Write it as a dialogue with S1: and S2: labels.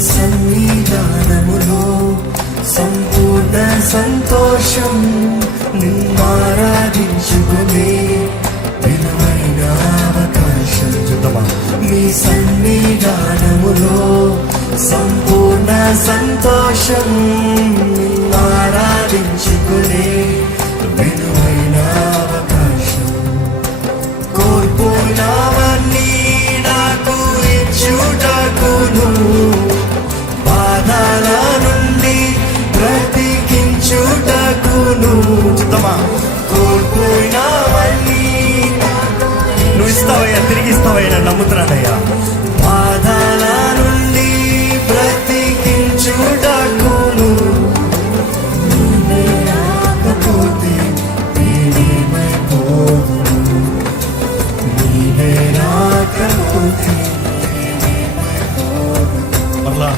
S1: సన్నిధానములో సంపూర్ణ సంతోషం నిన్నారాధించుకునే విలువైన అవకాశం. మీ సన్నిధానములో సంపూర్ణ సంతోషం
S2: చూద్దామా
S1: కోల్పోయినవన్నీ
S2: నువ్వు ఇస్తావయ్యా తిరిగి ఇస్తావయ్యా నమ్ముతున్నానయ్యా.
S1: బాధల నుండి బ్రతికించుటకును రాకపోతే నేనేమైపోదును నీవే రాకపోతే
S2: మరలా